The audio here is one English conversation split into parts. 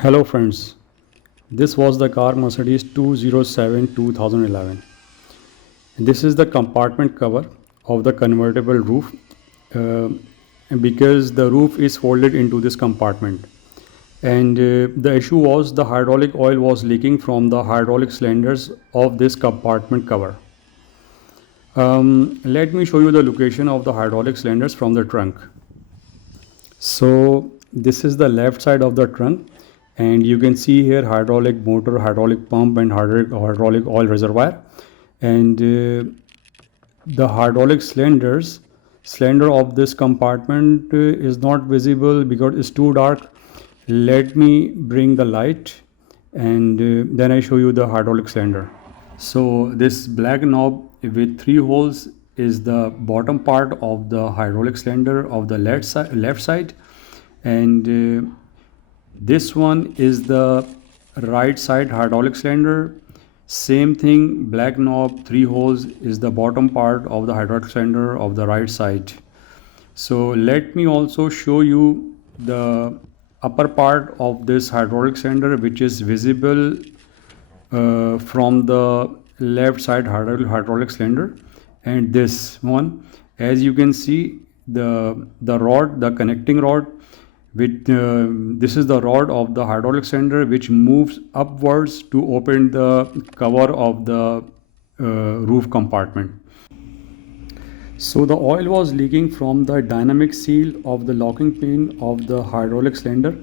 Hello friends, this was the car Mercedes 207 2011. This is the compartment cover of the convertible roof uh, because the roof is folded into this compartment. And the issue was the hydraulic oil was leaking from the hydraulic cylinders of this compartment cover. Let me show you the location of the hydraulic cylinders from the trunk. So this is the left side of the trunk, and you can see here hydraulic motor, hydraulic pump, and hydraulic oil reservoir. And the hydraulic cylinder of this compartment is not visible because it's too dark. Let me bring the light, and then I show you the hydraulic cylinder. So this black knob with three holes is the bottom part of the hydraulic cylinder of the left side, and this one is the right side hydraulic cylinder. Same thing, black knob, three holes is the bottom part of the hydraulic cylinder of the right side. So let me also show you the upper part of this hydraulic cylinder, which is visible from the left side hydraulic cylinder. And this one, as you can see, the rod, the connecting rod, with this is the rod of the hydraulic cylinder which moves upwards to open the cover of the roof compartment. So the oil was leaking from the dynamic seal of the locking pin of the hydraulic cylinder,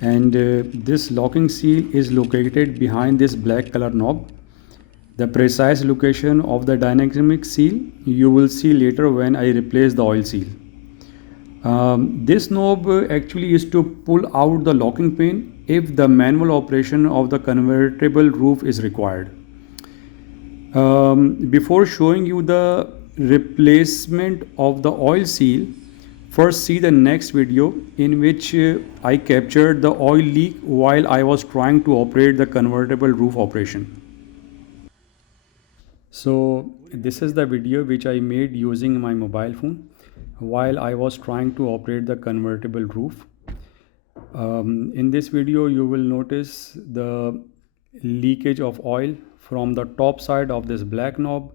and this locking seal is located behind this black color knob. The precise location of the dynamic seal you will see later when I replace the oil seal. This knob actually is to pull out the locking pin if the manual operation of the convertible roof is required. Before showing you the replacement of the oil seal, first see the next video in which I captured the oil leak while I was trying to operate the convertible roof operation. So this is the video which I made using my mobile phone while I was trying to operate the convertible roof. In this video you will notice the leakage of oil from the top side of this black knob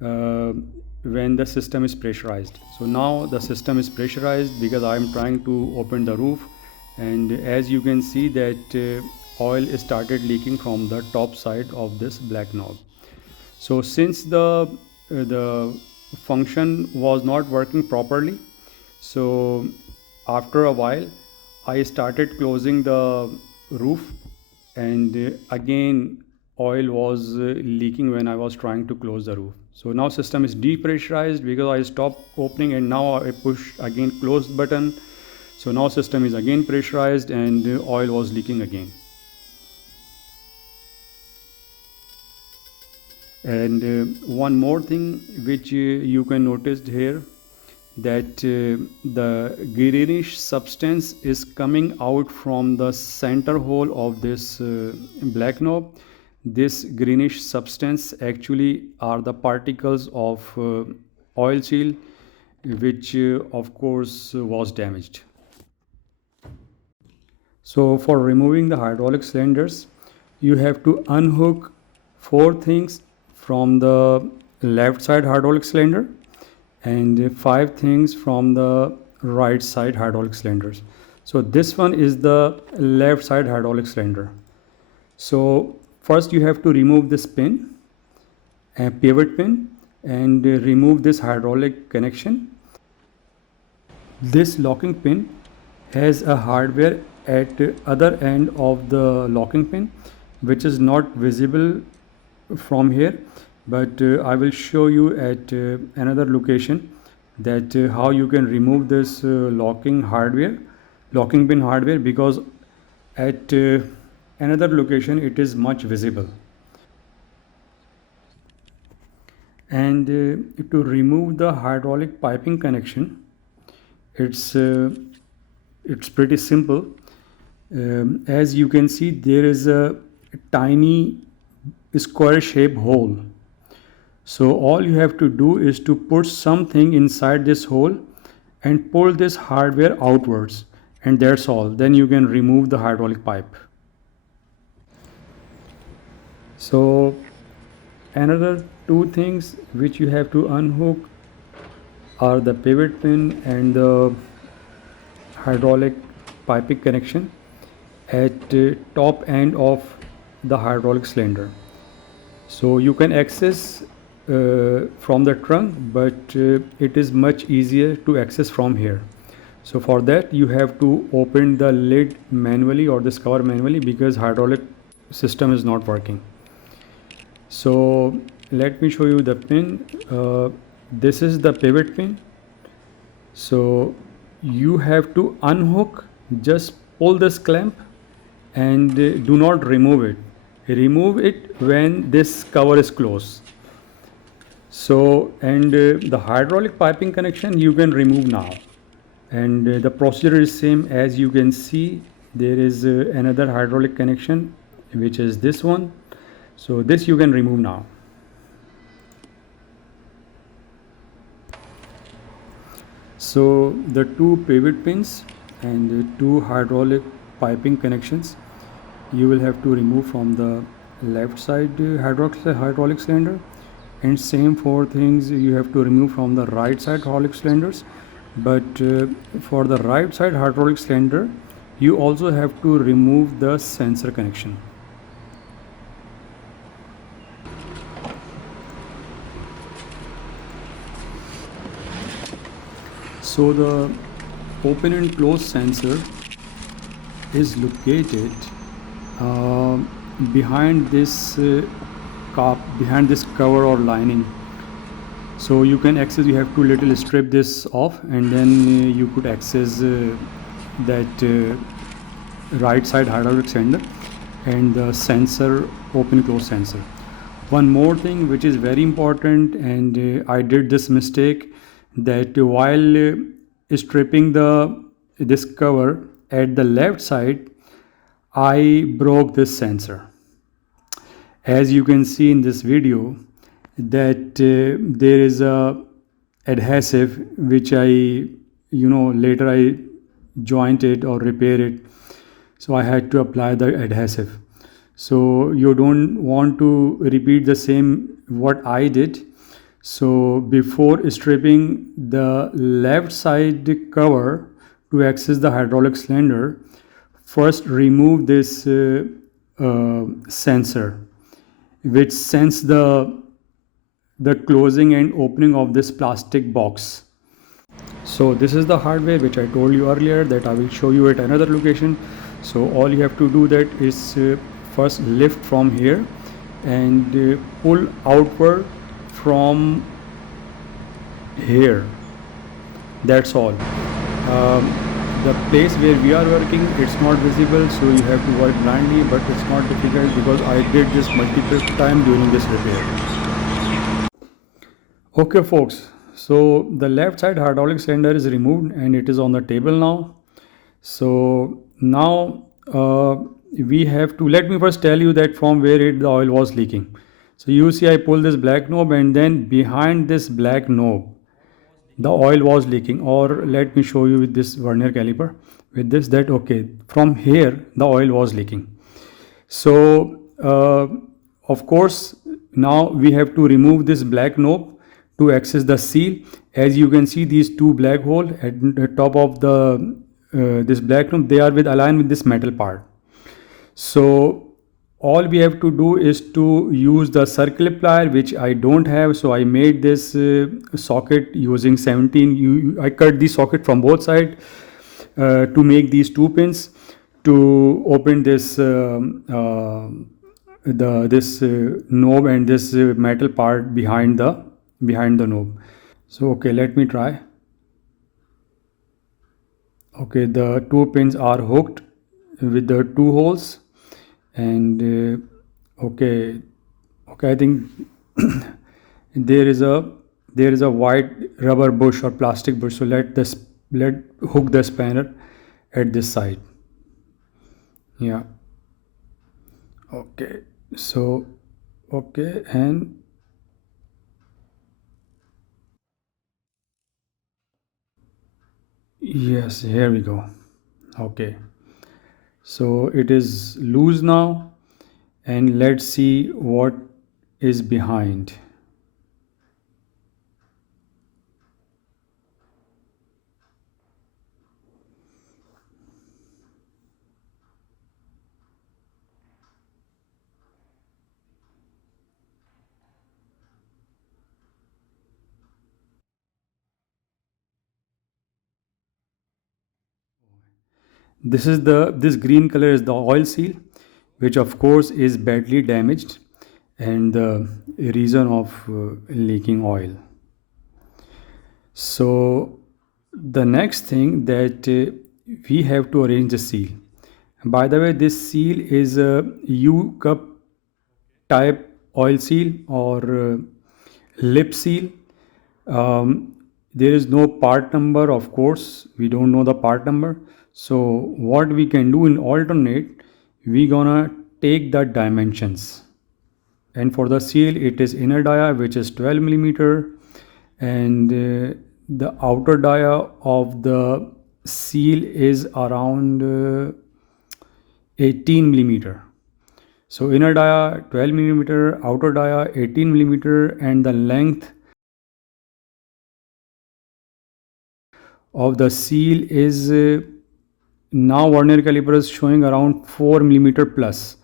when the system is pressurized. So now the system is pressurized because I am trying to open the roof, and as you can see that oil started leaking from the top side of this black knob. So since the function was not working properly, so after a while I started closing the roof, and again oil was leaking when I was trying to close the roof. So now system is depressurized because I stopped opening, and now I push again close button. So now system is again pressurized and oil was leaking again. And one more thing which you can notice here, that the greenish substance is coming out from the center hole of this black knob. This greenish substance actually are the particles of oil seal, which of course was damaged. So for removing the hydraulic cylinders, you have to unhook four things from the left side hydraulic cylinder and five things from the right side hydraulic cylinders. So this one is the left side hydraulic cylinder. So first you have to remove this pin, a pivot pin, and remove this hydraulic connection. This locking pin has a hardware at other end of the locking pin which is not visible from here, but I will show you at another location that how you can remove this locking pin hardware, because at another location it is much visible. And to remove the hydraulic piping connection, it's pretty simple. As you can see, there is a tiny square shaped hole. So all you have to do is to put something inside this hole and pull this hardware outwards, and that's all. Then you can remove the hydraulic pipe. So another two things which you have to unhook are the pivot pin and the hydraulic piping connection at top end of the hydraulic cylinder. So you can access from the trunk, but it is much easier to access from here. So for that you have to open the lid manually or this cover manually, because hydraulic system is not working. So let me show you the pin. This is the pivot pin. So you have to unhook, just pull this clamp and do not remove it. Remove it when this cover is closed. So, and the hydraulic piping connection you can remove now, and the procedure is same. As you can see, there is another hydraulic connection, which is this one. So this you can remove now. So the two pivot pins and the two hydraulic piping connections you will have to remove from the left side hydraulic cylinder, and same four things you have to remove from the right side hydraulic cylinders. But for the right side hydraulic cylinder you also have to remove the sensor connection. So the open and close sensor is located uh, behind this behind this cover or lining. So you can access, you have to little strip this off, and then you could access that right side hydraulic cylinder and the sensor, open close sensor. One more thing which is very important, and I did this mistake, that while stripping this cover at the left side I broke this sensor. As you can see in this video, that there is a adhesive which I, later I jointed or repair it, so I had to apply the adhesive. So you don't want to repeat the same what I did. So before stripping the left side cover to access the hydraulic cylinder, first remove this sensor which sense the closing and opening of this plastic box. So this is the hardware which I told you earlier that I will show you at another location. So all you have to do that is first lift from here and pull outward from here. That's all. The place where we are working, it's not visible, so you have to work blindly, but it's not difficult because I did this multiple times during this repair. Okay folks, so the left side hydraulic cylinder is removed and it is on the table now. So now we have to, let me first tell you that from where the oil was leaking. So you see I pull this black knob, and then behind this black knob the oil was leaking. Or let me show you with this vernier caliper, with this, that okay, from here the oil was leaking. So of course now we have to remove this black knob to access the seal. As you can see, these two black holes at the top of the this black knob, they are with aligned with this metal part. So all we have to do is to use the circular plier, which I don't have. So I made this socket using 17. I cut the socket from both sides to make these two pins to open this this knob and this metal part behind the knob. So okay, let me try. Okay, the two pins are hooked with the two holes, and okay, I think there is a white rubber bush or plastic bush. So let hook the spanner at this side. Yeah. Okay. So okay, and yes, here we go. Okay, so it is loose now, and let's see what is behind. This green color is the oil seal, which of course is badly damaged and the reason of leaking oil. So the next thing that we have to arrange the seal. By the way, this seal is a U cup type oil seal or lip seal. Um, there is no part number, of course. We don't know the part number. So what we can do in alternate, we gonna take the dimensions. And for the seal, it is inner dia, which is 12 millimeter, and the outer dia of the seal is around 18 millimeter. So inner dia 12 millimeter, outer dia 18 millimeter, and the length of the seal is now vernier caliper is showing around 4 millimeter plus.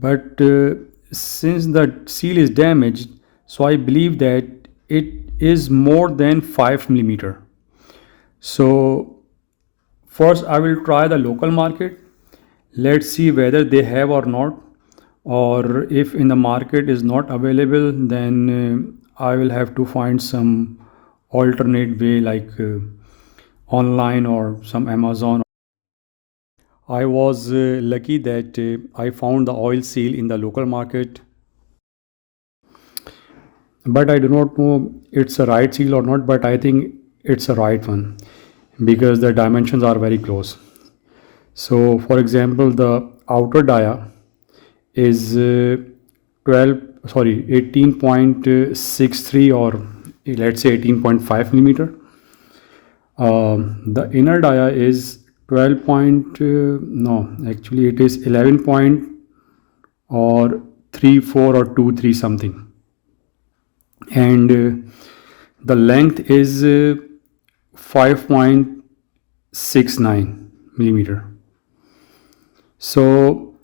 But since the seal is damaged, so I believe that it is more than 5 millimeter. So first I will try the local market. Let's see whether they have or not, or if in the market is not available, then I will have to find some alternate way like online or some Amazon. I was lucky that I found the oil seal in the local market, but I do not know it's a right seal or not, but I think it's a right one because the dimensions are very close. So for example, the outer dia is 12 sorry 18.63 or let's say 18.5 millimeter. The inner dia is 12 point no, actually it is 11 point or 3 4 or 2 3 something, and the length is 5.69 millimeter. So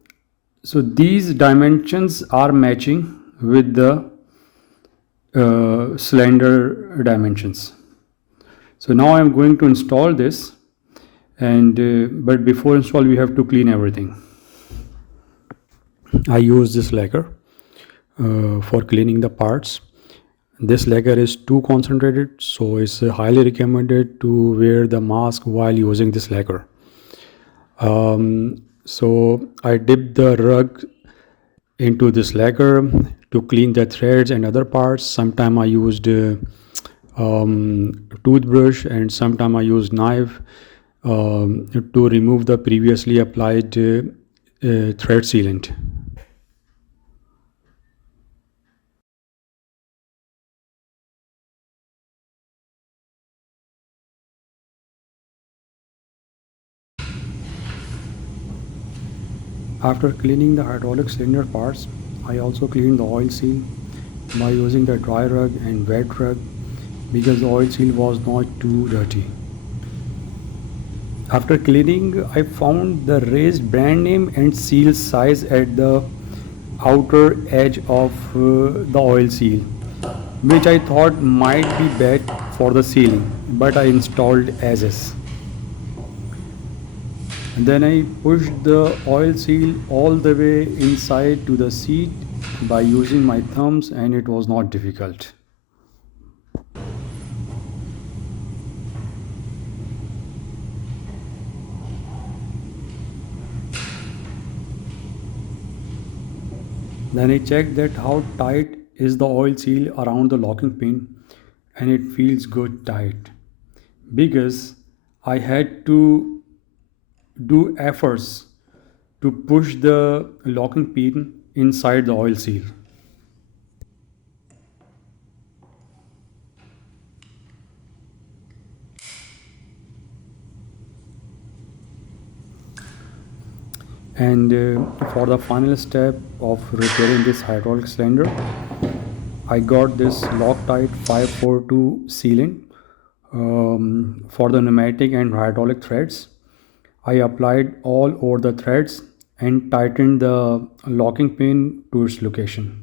these dimensions are matching with the cylinder dimensions. So now I'm going to install this, and but before install we have to clean everything. I use this lacquer for cleaning the parts. This lacquer is too concentrated, so it's highly recommended to wear the mask while using this lacquer. So I dip the rug into this lacquer to clean the threads and other parts. Sometime I used toothbrush, and sometime I used knife to remove the previously applied thread sealant. After cleaning the hydraulic cylinder parts, I also cleaned the oil seal by using the dry rug and wet rug because the oil seal was not too dirty. After cleaning, I found the raised brand name and seal size at the outer edge of the oil seal, which I thought might be bad for the sealing, but I installed as is. And then I pushed the oil seal all the way inside to the seat by using my thumbs, and it was not difficult. Then I checked that how tight is the oil seal around the locking pin, and it feels good tight because I had to do efforts to push the locking pin inside the oil seal. And for the final step of repairing this hydraulic cylinder, I got this Loctite 542 sealant for the pneumatic and hydraulic threads. I applied all over the threads and tightened the locking pin to its location.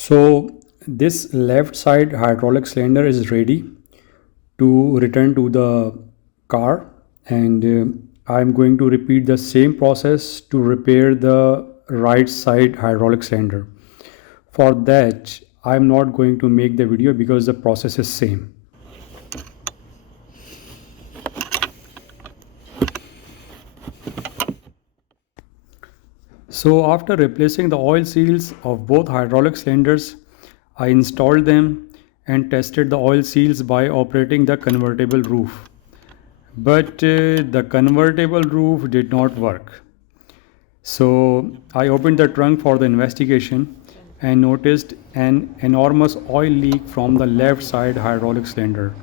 So this left side hydraulic cylinder is ready to return to the car, and I'm going to repeat the same process to repair the right side hydraulic cylinder. For that, I'm not going to make the video because the process is same. So after replacing the oil seals of both hydraulic cylinders, I installed them and tested the oil seals by operating the convertible roof. But the convertible roof did not work. So I opened the trunk for the investigation and noticed an enormous oil leak from the left side hydraulic cylinder.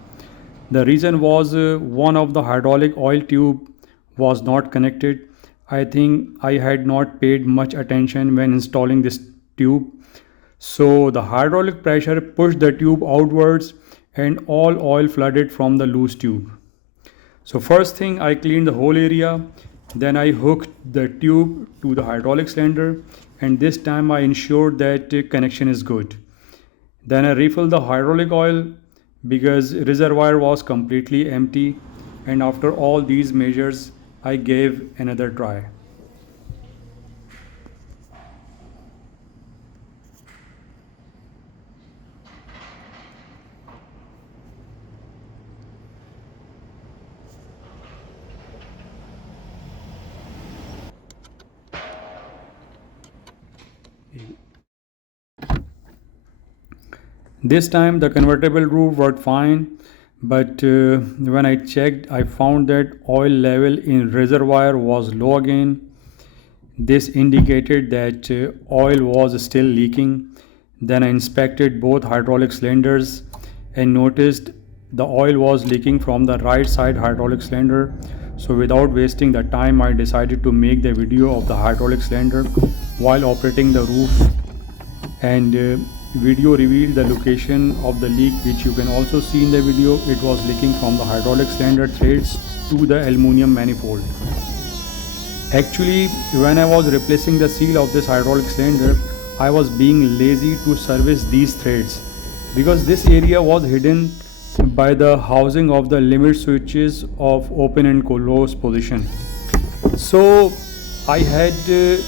The reason was one of the hydraulic oil tube was not connected. I think I had not paid much attention when installing this tube. So the hydraulic pressure pushed the tube outwards and all oil flooded from the loose tube. So first thing, I cleaned the whole area, then I hooked the tube to the hydraulic cylinder, and this time I ensured that connection is good. Then I refilled the hydraulic oil because reservoir was completely empty, and after all these measures I gave another try. This time the convertible roof worked fine, but when I checked I found that oil level in reservoir was low again. This indicated that oil was still leaking. Then I inspected both hydraulic cylinders and noticed the oil was leaking from the right side hydraulic cylinder. So without wasting the time, I decided to make the video of the hydraulic cylinder while operating the roof, and video revealed the location of the leak, which you can also see in the video. It was leaking from the hydraulic cylinder threads to the aluminum manifold. Actually, when I was replacing the seal of this hydraulic cylinder, I was being lazy to service these threads because this area was hidden by the housing of the limit switches of open and close position. So I had to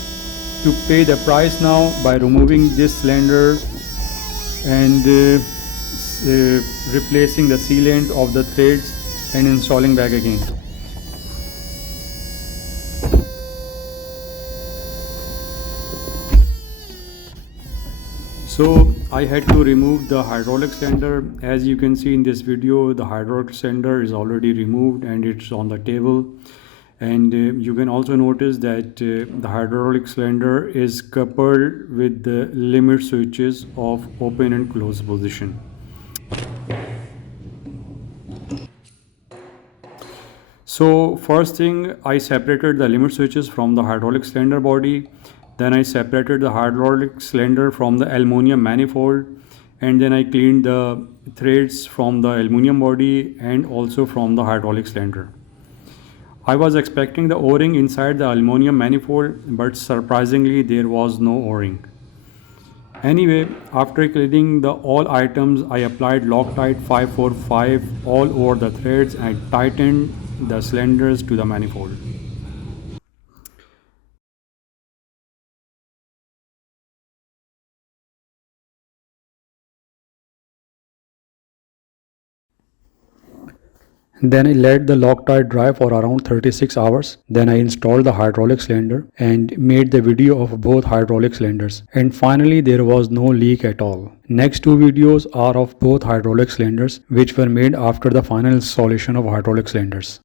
pay the price now by removing this cylinder and replacing the sealant of the threads and installing back again. So I had to remove the hydraulic cylinder. As you can see in this video, the hydraulic cylinder is already removed and it's on the table. And you can also notice that the hydraulic cylinder is coupled with the limit switches of open and close position. So first thing, I separated the limit switches from the hydraulic cylinder body. Then I separated the hydraulic cylinder from the aluminum manifold, and then I cleaned the threads from the aluminum body and also from the hydraulic cylinder. I was expecting the O-ring inside the aluminum manifold, but surprisingly there was no O-ring. Anyway, after cleaning the all items, I applied Loctite 545 all over the threads and tightened the cylinders to the manifold. Then I let the Loctite dry for around 36 hours. Then I installed the hydraulic cylinder and made the video of both hydraulic cylinders. And finally there was no leak at all. Next two videos are of both hydraulic cylinders which were made after the final installation of hydraulic cylinders.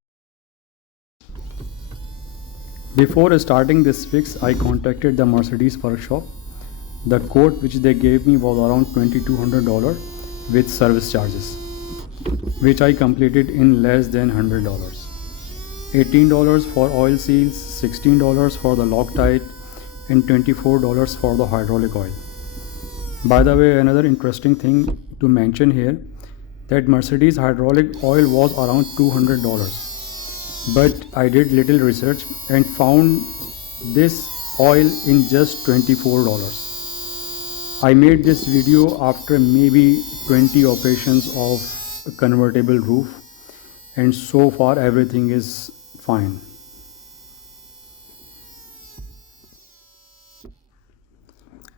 Before starting this fix, I contacted the Mercedes workshop. The quote which they gave me was around $2,200 with service charges, which I completed in less than $100. $18 for oil seals, $16 for the Loctite, and $24 for the hydraulic oil. By the way, another interesting thing to mention here, that Mercedes hydraulic oil was around $200, but I did little research and found this oil in just $24. I made this video after maybe 20 operations of a convertible roof, and so far everything is fine.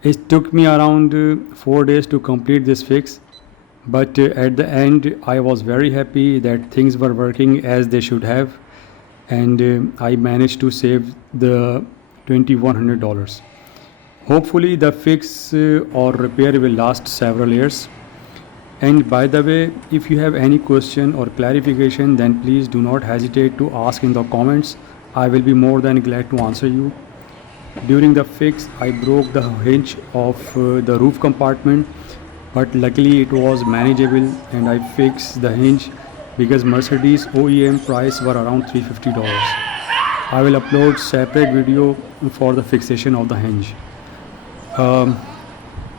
It took me around 4 days to complete this fix, but at the end I was very happy that things were working as they should have, and I managed to save the $2,100. Hopefully the fix or repair will last several years. And by the way, if you have any question or clarification, then please do not hesitate to ask in the comments. I will be more than glad to answer you. During the fix, I broke the hinge of the roof compartment, but luckily it was manageable and I fixed the hinge because Mercedes OEM price were around $350. I will upload separate video for the fixation of the hinge.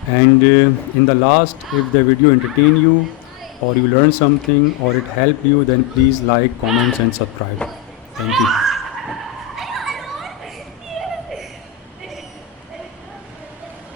In the last, if the video entertained you or you learned something or it helped you, then please like, comments and subscribe. Thank you.